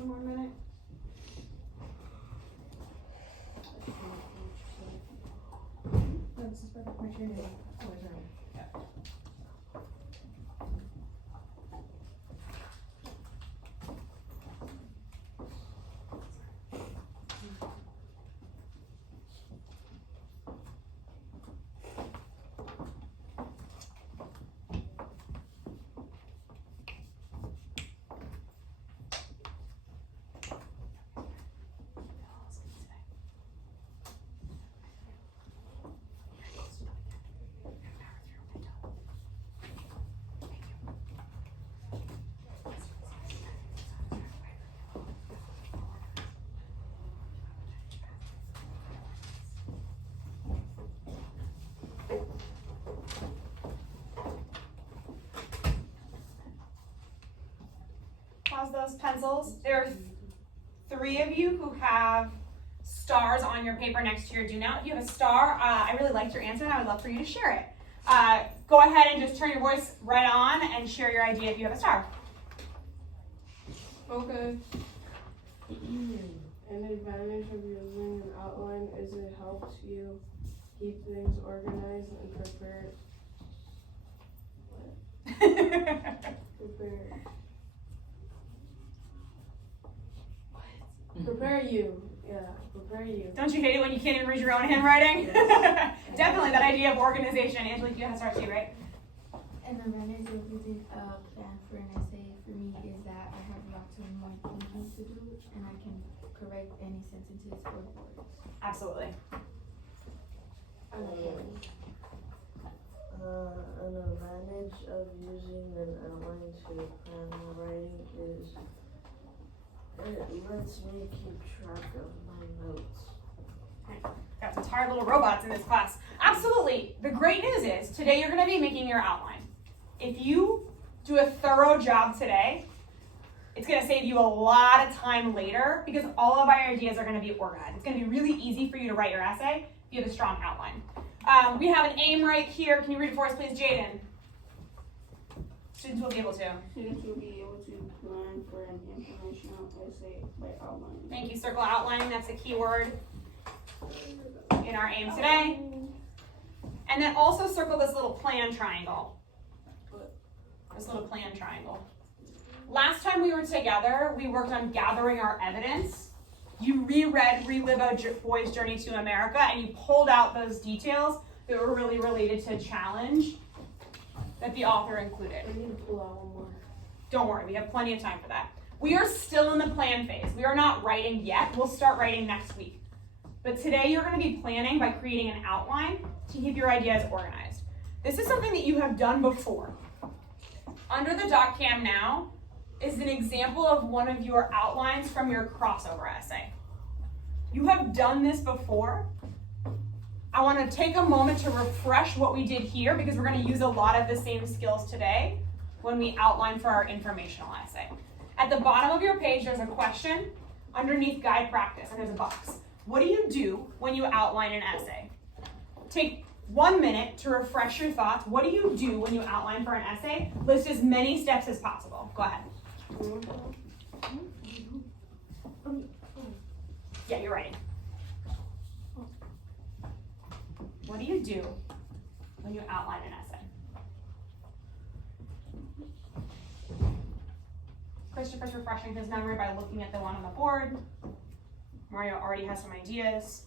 one more minute. No, this is perfect. Make sure you do it. Oh, it's right. Yeah. Pause those pencils. There are 3 of you who have stars on your paper next to your do now. If you have a star, I really liked your answer and I would love for you to share it. Go ahead and just turn your voice right on and share your idea if you have a star. Okay. An advantage of using an outline is it helps you keep things organized and prepared. Prepare you. Yeah, prepare you. Don't you hate it when you can't even read your own handwriting? Yes. Definitely that idea of organization. Angelique, you have a star too, right? An advantage of using a plan for an essay for me is that I have lots of more thinking to do and I can correct any sentences or words. Absolutely. An advantage of using an outline to plan my writing is it lets me keep track of my notes. Got some tired little robots in this class. Absolutely. The great news is today you're going to be making your outline. If you do a thorough job today, it's going to save you a lot of time later because all of our ideas are going to be organized. It's going to be really easy for you to write your essay if you have a strong outline. We have an aim right here. Can you read it for us, please, Jaden? Students will be able to. Students will be able to plan for an informational essay by outlining. Thank you. Circle outlining. That's a key word in our aim today. And then also circle this little plan triangle. This little plan triangle. Last time we were together, we worked on gathering our evidence. You reread Relive a Boy's Journey to America, and you pulled out those details that were really related to challenge that the author included. I need to pull out one more. Don't worry, we have plenty of time for that. We are still in the plan phase. We are not writing yet. We'll start writing next week. But today you're going to be planning by creating an outline to keep your ideas organized. This is something that you have done before. Under the doc cam now is an example of one of your outlines from your crossover essay. You have done this before. I want to take a moment to refresh what we did here because we're going to use a lot of the same skills today when we outline for our informational essay. At the bottom of your page, there's a question underneath guide practice, and there's a box. What do you do when you outline an essay? Take 1 minute to refresh your thoughts. What do you do when you outline for an essay? List as many steps as possible. Go ahead. Yeah, you're right. What do you do when you outline an essay? Christopher's refreshing his memory by looking at the one on the board. Mario already has some ideas.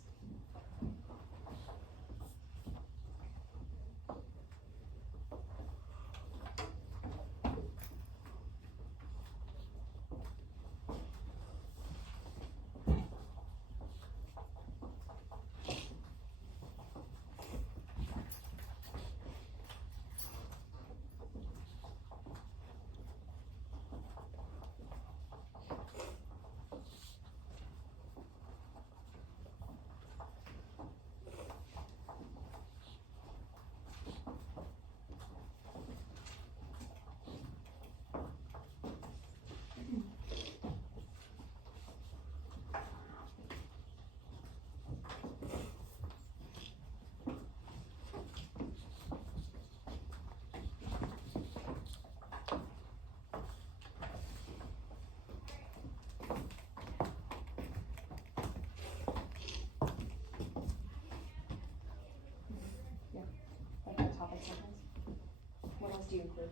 too quick.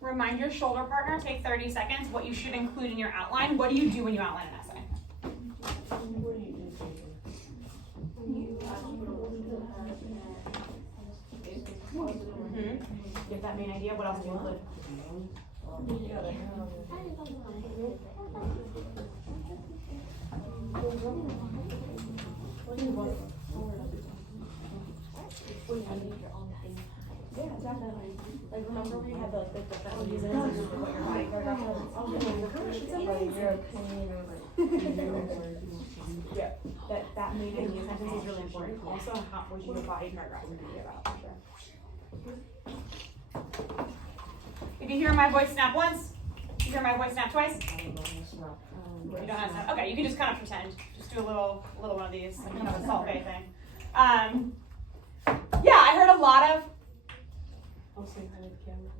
Remind your shoulder partner, take 30 seconds, what you should include in your outline. What do you do when you outline an essay? What do you do, Jacob? Give that main idea. What else do you include? Yeah, definitely. Like, remember we had the different reasons and what your body paragraph was? Oh my gosh, it's amazing. Your opinion or like. Yeah. That main idea sentence is really important. Also, how would your body paragraph going to be about? For sure. If you hear my voice snap once, you hear my voice snap twice. You don't have to snap. Okay, you can just kind of pretend. Just do a little one of these, like kind of a Salt Bay thing. Yeah, I heard a lot of. I'll say hi to the camera.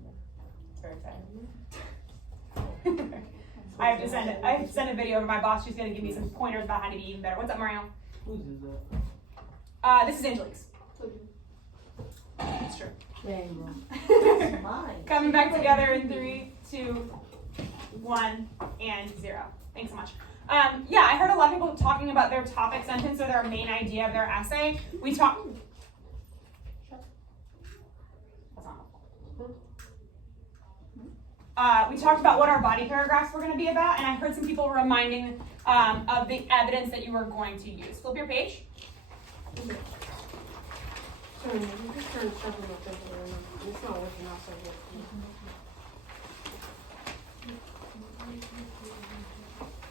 Very excited. I have to send a video over my boss. She's gonna give me some pointers about how to be even better. What's up, Mario? Whose is that? This is Angelique's. It's true. There you Mine. Coming back together in 3, 2, 1, and 0. Thanks so much. Yeah, I heard a lot of people talking about their topic sentence or their main idea of their essay. We talked. We talked about what our body paragraphs were going to be about, and I heard some people reminding of the evidence that you were going to use. Flip your page. Sorry, you just turned something up over there. It's not working out so good.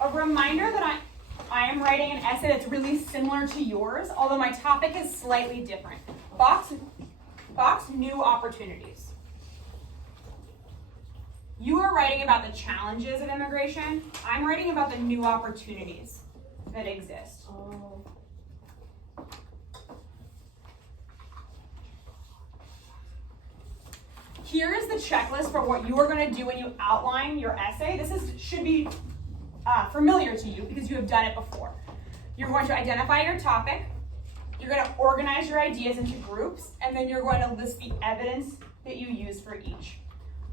A reminder that I am writing an essay that's really similar to yours, although my topic is slightly different. Box new opportunities. You are writing about the challenges of immigration. I'm writing about the new opportunities that exist. Oh. Here is the checklist for what you are going to do when you outline your essay. This should be familiar to you because you have done it before. You're going to identify your topic. You're going to organize your ideas into groups, and then you're going to list the evidence that you use for each.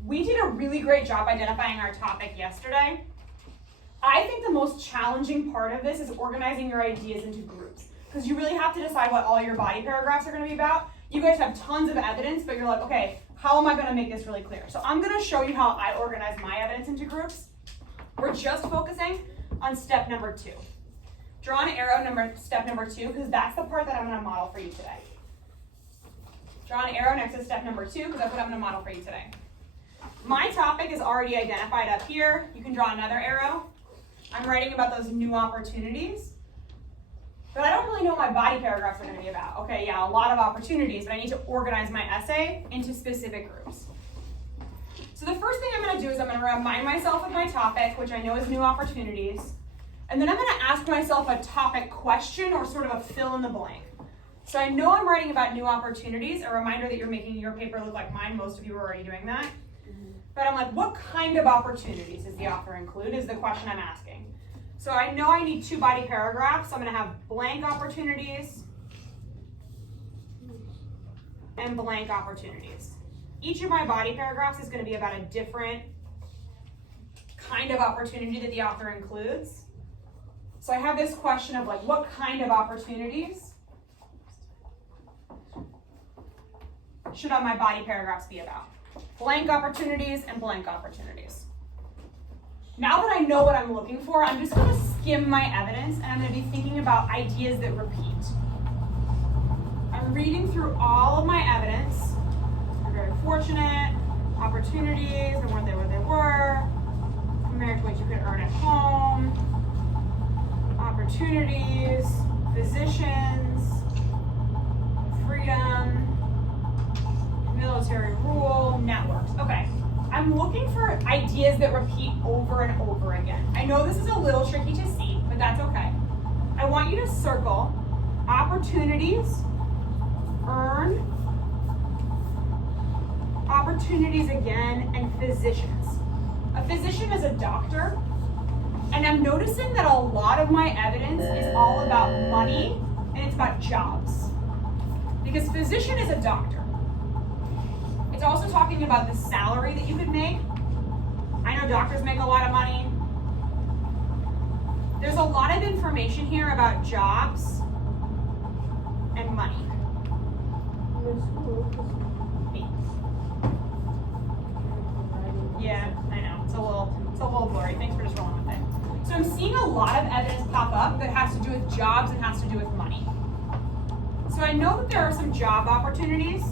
We did a really great job identifying our topic yesterday. I think the most challenging part of this is organizing your ideas into groups, because you really have to decide what all your body paragraphs are going to be about. You guys have tons of evidence, but you're like, okay, how am I going to make this really clear? So I'm going to show you how I organize my evidence into groups. We're just focusing on step number 2. Draw an arrow step number 2, because that's the part that I'm going to model for you today. Draw an arrow next to step number 2, because that's what I'm going to model for you today. My topic is already identified up here. You can draw another arrow. I'm writing about those new opportunities. But I don't really know what my body paragraphs are going to be about. Okay, yeah, a lot of opportunities, but I need to organize my essay into specific groups. So the first thing I'm going to do is I'm going to remind myself of my topic, which I know is new opportunities. And then I'm going to ask myself a topic question or sort of a fill in the blank. So I know I'm writing about new opportunities, a reminder that you're making your paper look like mine. Most of you are already doing that. But I'm like, what kind of opportunities does the author include is the question I'm asking. So I know I need 2 body paragraphs. So I'm going to have blank opportunities and blank opportunities. Each of my body paragraphs is going to be about a different kind of opportunity that the author includes. So I have this question of like, what kind of opportunities should my body paragraphs be about? Blank opportunities and blank opportunities. Now that I know what I'm looking for, I'm just going to skim my evidence and I'm going to be thinking about ideas that repeat. I'm reading through all of my evidence. I'm very fortunate. Opportunities and where they were. Compared to what you could earn at home. Opportunities. Physicians. Freedom. Military rule, networks. Okay, I'm looking for ideas that repeat over and over again. I know this is a little tricky to see, but that's okay. I want you to circle opportunities, earn, opportunities again, and physicians. A physician is a doctor, And I'm noticing that a lot of my evidence is all about money and it's about jobs. Because physician is a doctor. It's also talking about the salary that you could make. I know doctors make a lot of money. There's a lot of information here about jobs and money. Yeah, I know. It's a little blurry. Thanks for just rolling with it. So I'm seeing a lot of evidence pop up that has to do with jobs and has to do with money. So I know that there are some job opportunities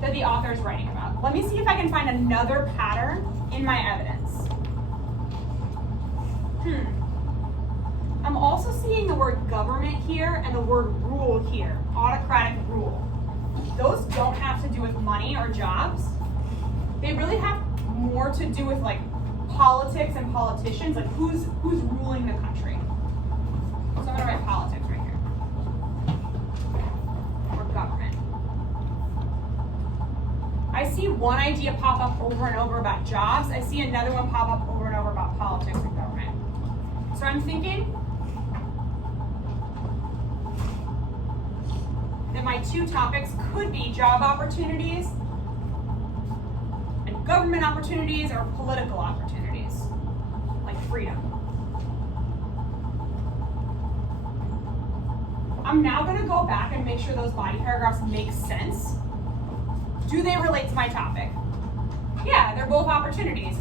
that the author is writing about. Let me see if I can find another pattern in my evidence. I'm also seeing the word government here and the word rule here, autocratic rule. Those don't have to do with money or jobs. They really have more to do with like politics and politicians, like who's ruling the country. So I'm gonna write politics right here. Or government. I see one idea pop up over and over about jobs. I see another one pop up over and over about politics and government. So I'm thinking that my two topics could be job opportunities and government opportunities or political opportunities, like freedom. I'm now going to go back and make sure those body paragraphs make sense. Do they relate to my topic? Yeah, they're both opportunities.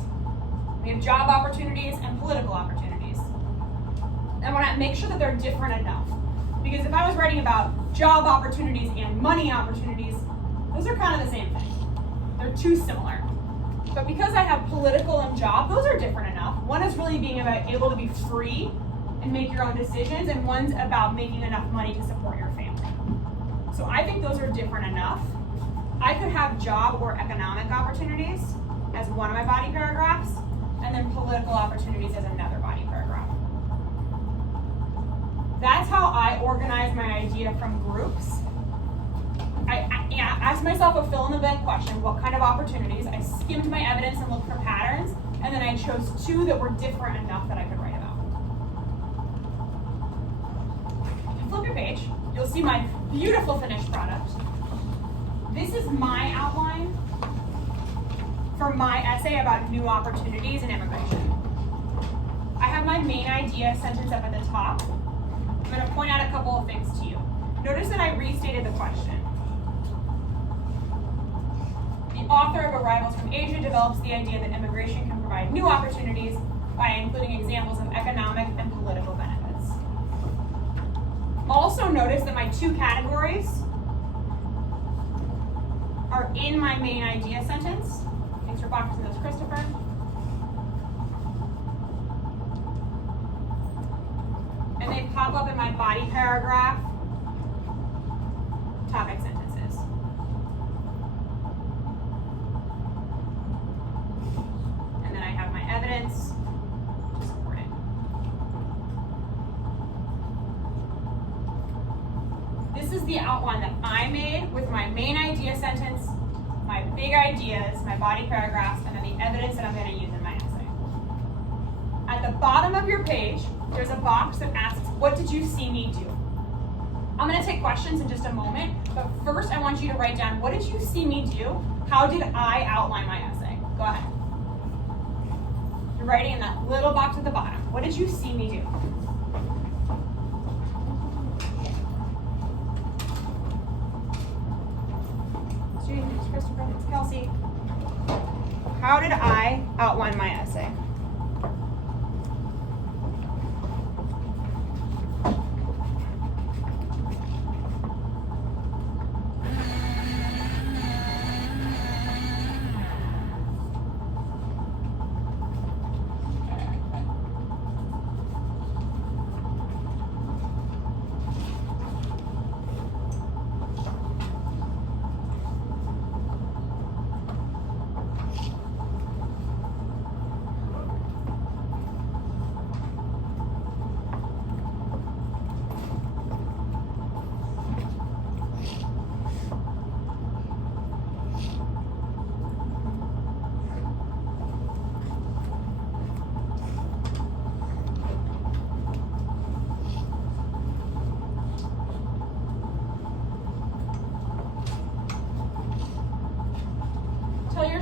We have job opportunities and political opportunities. I want to make sure that they're different enough. Because if I was writing about job opportunities and money opportunities, those are kind of the same thing. They're too similar. But because I have political and job, those are different enough. One is really being able to be free and make your own decisions, and one's about making enough money to support your family. So I think those are different enough. I could have job or economic opportunities as one of my body paragraphs, and then political opportunities as another body paragraph. That's how I organize my idea from groups. I asked myself a fill-in-the-blank question, what kind of opportunities? I skimmed my evidence and looked for patterns, and then I chose two that were different enough that I could write about. If you flip your page, you'll see my beautiful finished product. This is my outline for my essay about new opportunities in immigration. I have my main idea sentence up at the top. I'm going to point out a couple of things to you. Notice that I restated the question. The author of Arrivals from Asia develops the idea that immigration can provide new opportunities by including examples of economic and political benefits. Also notice that my two categories are in my main idea sentence. Thanks for boxing those, Christopher. And they pop up in my body paragraph topic sentences. And then I have my evidence to support it. This is the outline that I made with my main idea sentence, my big ideas, my body paragraphs, and then the evidence that I'm going to use in my essay. At the bottom of your page, there's a box that asks, what did you see me do? I'm going to take questions in just a moment, but first I want you to write down, what did you see me do? How did I outline my essay? Go ahead. You're writing in that little box at the bottom. What did you see me do? It's Christopher, it's Kelsey. How did I outline my essay?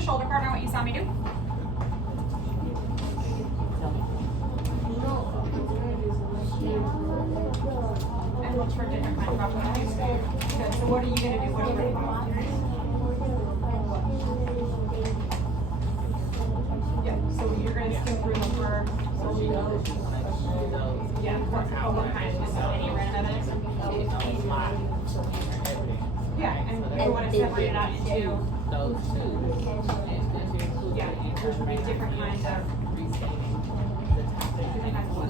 shoulder partner what you saw me do. And look for different kinds of opportunities. Good. So what are you going to do? What are you looking for? Yeah. So you're going to skim through them for. Yeah. What kind? Just any random evidence? Yeah. And we want to separate it out into. Those two. Yeah. Which would be different kinds of. Different kinds of what?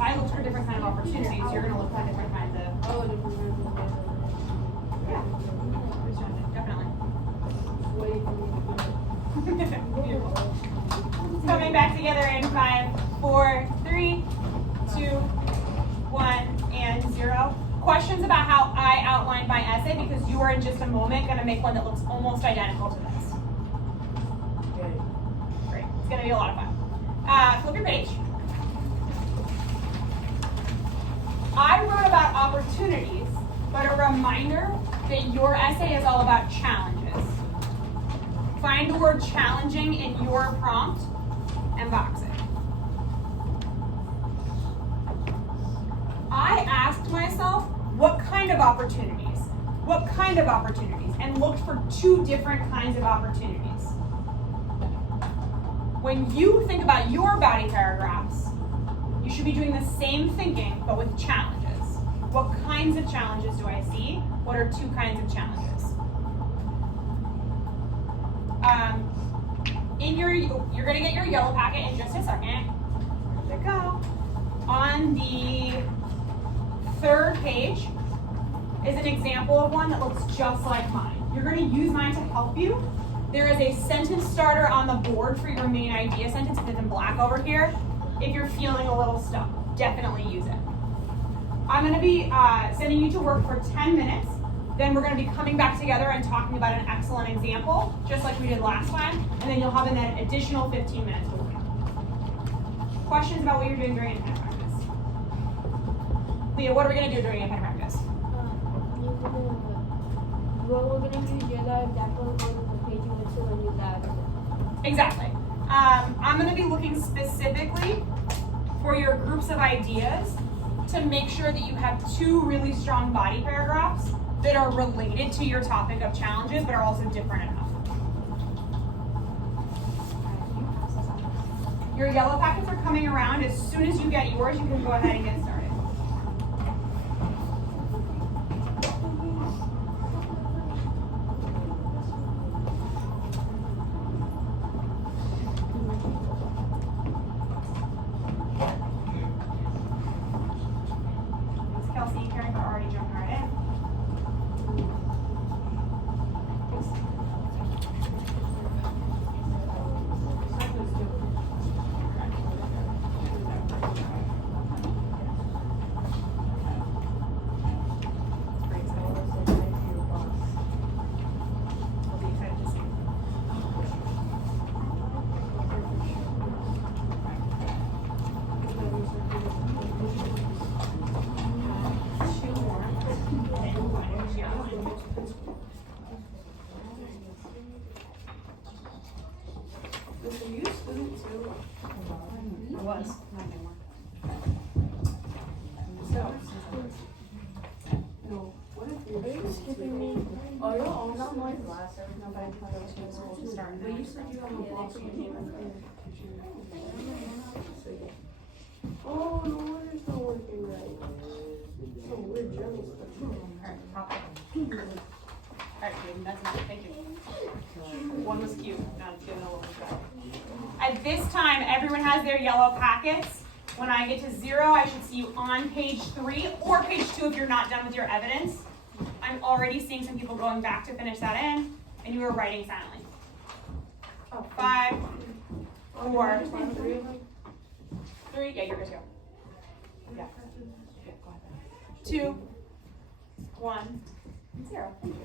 I looked for different kind of opportunities. You're going to look for different kinds of. Yeah. Definitely. Beautiful. Coming back together in 5, 4, 3, 2, 1, and 0. Questions about how I outlined my essay, because you are in just a moment going to make one that looks almost identical to this. Great. It's going to be a lot of fun. Flip your page. I wrote about opportunities, but a reminder that your essay is all about challenges. Find the word challenging in your prompt and box it. I asked myself, what kind of opportunities? What kind of opportunities? And looked for 2 different kinds of opportunities. When you think about your body paragraphs, you should be doing the same thinking, but with challenges. What kinds of challenges do I see? What are 2 kinds of challenges? You're going to get your yellow packet in just a second. There you go. On the 3rd page is an example of one that looks just like mine. You're going to use mine to help you. There is a sentence starter on the board for your main idea sentence. It's in black over here. If you're feeling a little stuck, definitely use it. I'm going to be sending you to work for 10 minutes. Then we're going to be coming back together and talking about an excellent example, just like we did last time. And then you'll have an additional 15 minutes to work. Questions about what you're doing during independent practice? Leah, what are we going to do during independent practice? What we're going to do is you're the example on the page you went to when you got it. Exactly. I'm going to be looking specifically for your groups of ideas to make sure that you have 2 really strong body paragraphs that are related to your topic of challenges, but are also different enough. Your yellow packets are coming around. As soon as you get yours, you can go ahead and get started. Kelsey and Karen are already jumping right in. Oh, no wonder it's not working right. Some weird journals. Alright, good. That's enough. Thank you. One was cute. Now it's getting a little bit. At this time, everyone has their yellow packets. When I get to 0, I should see you on page 3 or page 2 if you're not done with your evidence. I'm already seeing some people going back to finish that in, and you are writing silently. 5, 4, 3. Yeah, you're good to go. Yeah. Go ahead. 2, 1, 0. Thank you.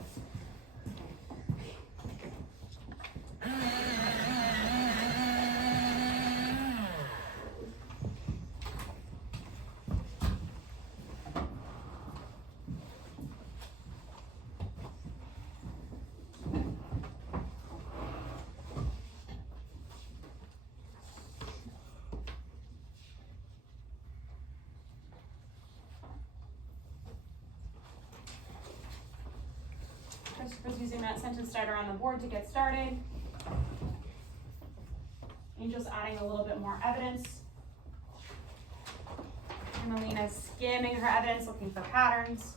Just using that sentence starter on the board to get started. Angel's adding a little bit more evidence. And Melina's skimming her evidence, looking for patterns.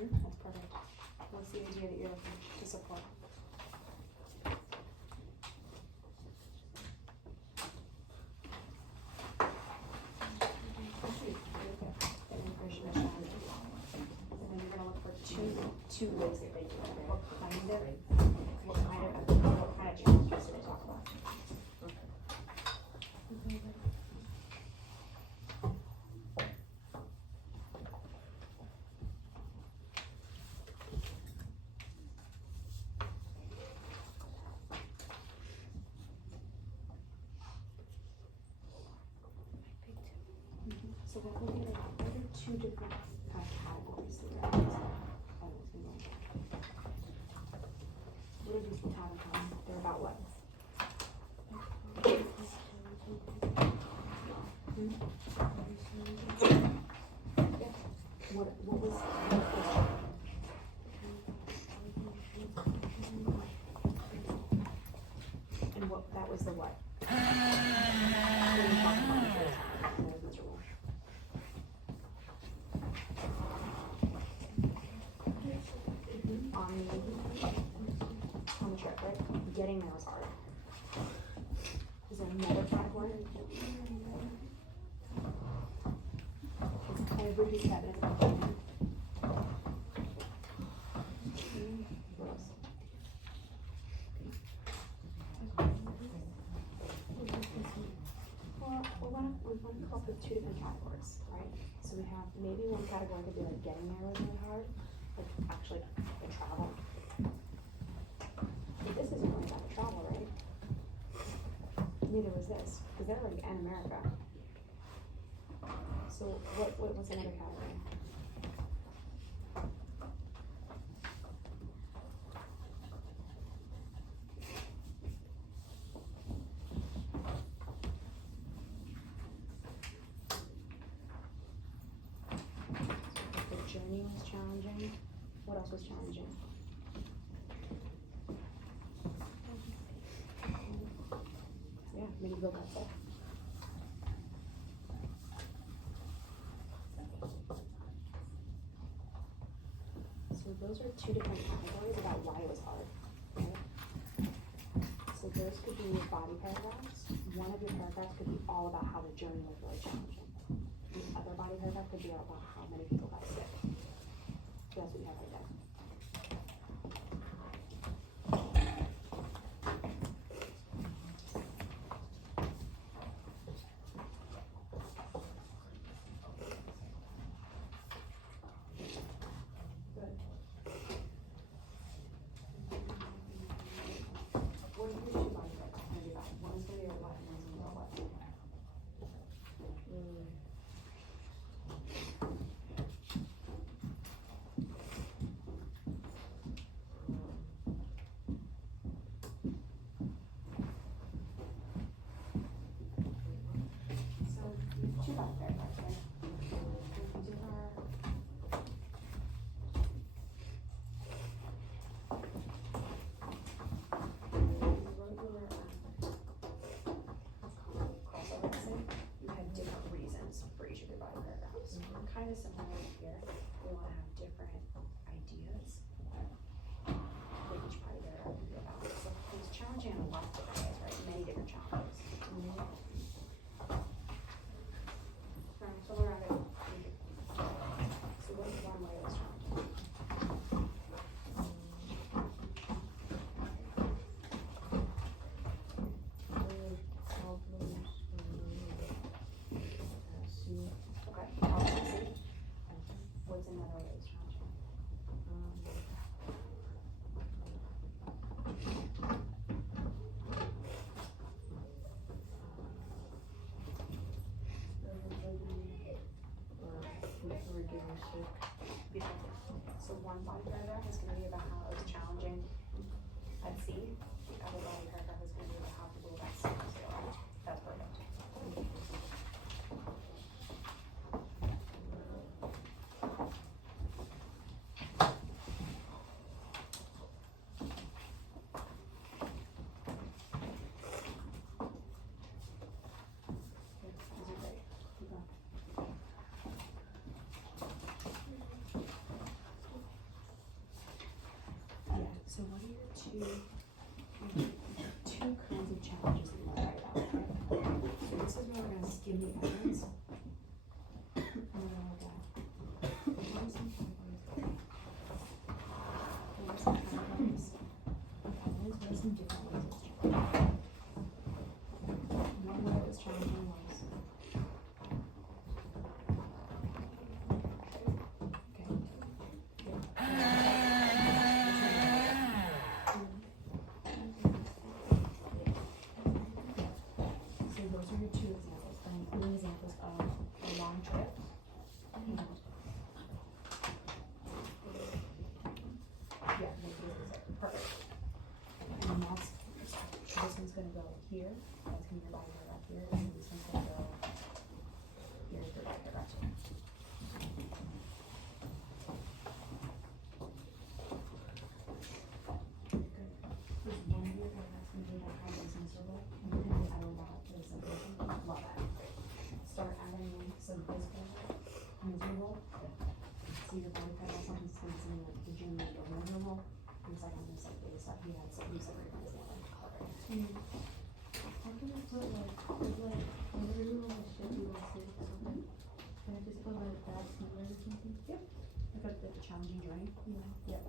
That's perfect. What's the idea that you're looking to support? And then you're gonna look for two ways that they do it. What kind of challenges do they talk about? So what are two different kind of categories that you're in? What are these categories? They're about what? What was and what that was the what? On the trip, right? Getting there was hard. Is there another category? Is every step is about getting there? What else? Well, we're gonna come up with two different categories, right? So we have maybe one category could be like getting there was really hard, like actually the travel. But this isn't really about the travel, right? Neither was this, because they're like in America. So what's another category? The journey was challenging. What else was challenging? Yeah, maybe go cut that. So those are two different categories about why it was hard, right? So those could be your body paragraphs. One of your paragraphs could be all about how the journey was really challenging. The other body paragraph could be all about how many people got sick. So that's what you have right there. What are your two body parts gonna be about? One is gonna be about what and one's gonna be about what? basic. Beautiful. So one body paragraph is gonna be about how it was challenging at sea. The other body paragraph is gonna be about how people got sick and sailed. That's perfect. These are great. Keep going. Yeah, so what are your two kinds of challenges that you want to write about, right? So this is where we're gonna skim the evidence. And we're gonna look at what are some categories of evidence? What are some categories of evidence? What are some different ways it's challenging? One way it was challenging was so those are your two examples, and including examples of a long trip and yeah, perfect. And then that's this one's gonna go here, that's gonna be your body paragraph here, and this one's gonna go here's your body paragraph here. Good. There's one of your paragraphs gonna be about how it's miserable, and you're gonna be I don't know for the simulation. Love that. Start adding in some physical miserable. So your body paragraph one is gonna be something like the gym made you miserable. The second one is like they said he had some you separated from his family. I can put like, whenever you want to shit, you don't say something. Can I just put like that similar or something? Like a challenging journey. Yeah. Yep.